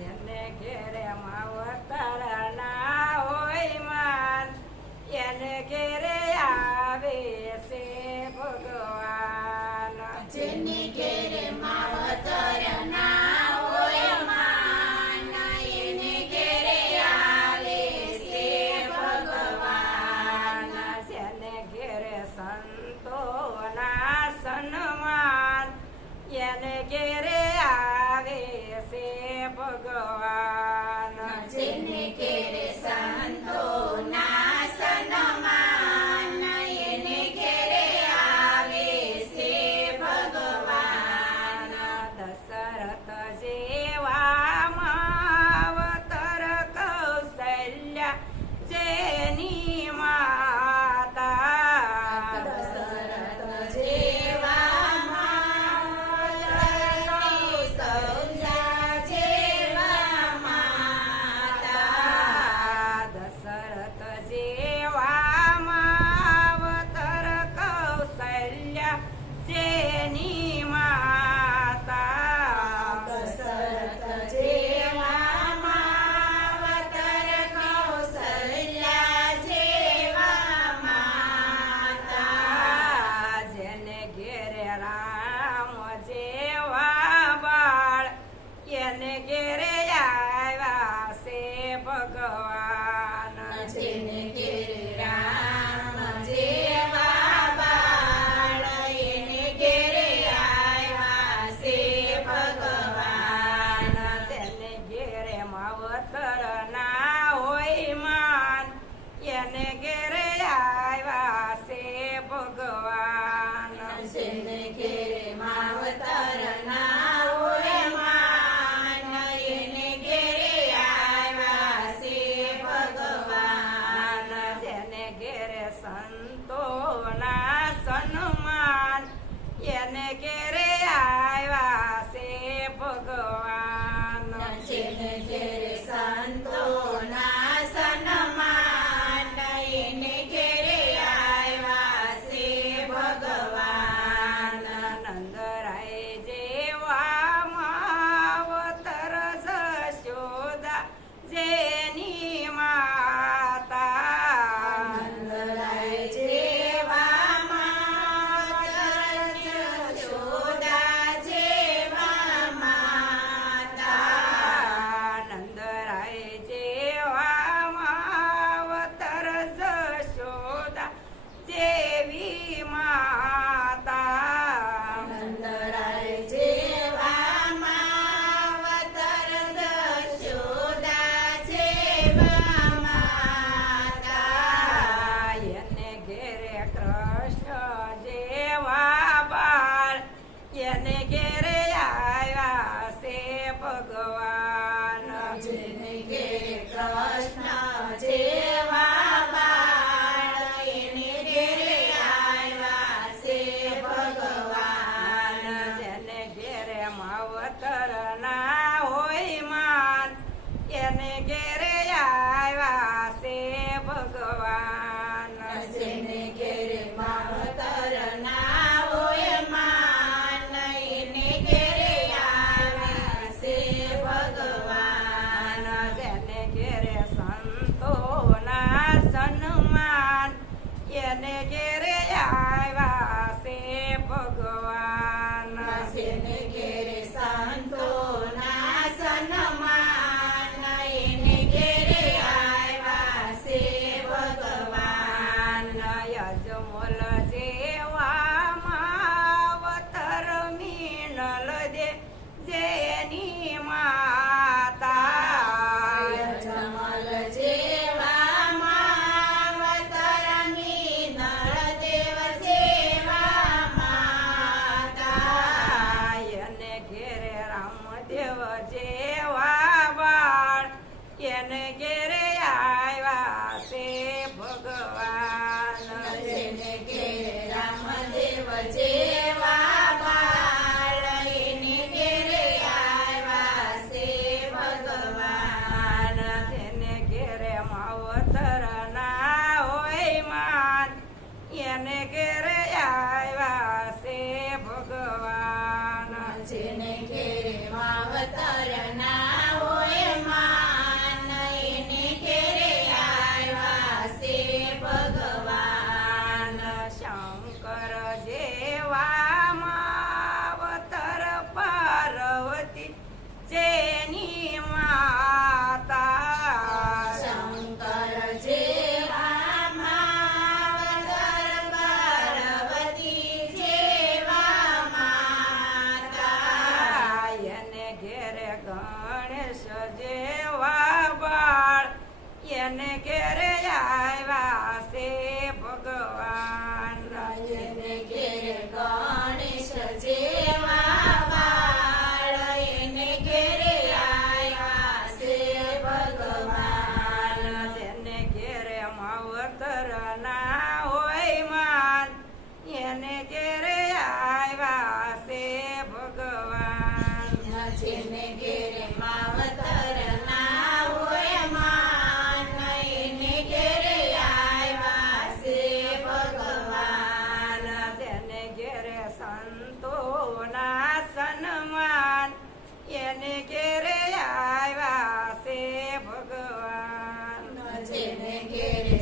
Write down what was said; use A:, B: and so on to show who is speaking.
A: જેને ઘેરે માવતર quiere
B: Amen. tiene que મને સજેવા બાળ. એને ઘેરે આવ્યા છે ભગવાન.
A: ગણેશ સજેવા એને ઘેરે આવ્યા છે
B: ઘેરે માવતર હોય માન. એને ઘેરે આવ્યા છે ભગવાન. જેને Yeah.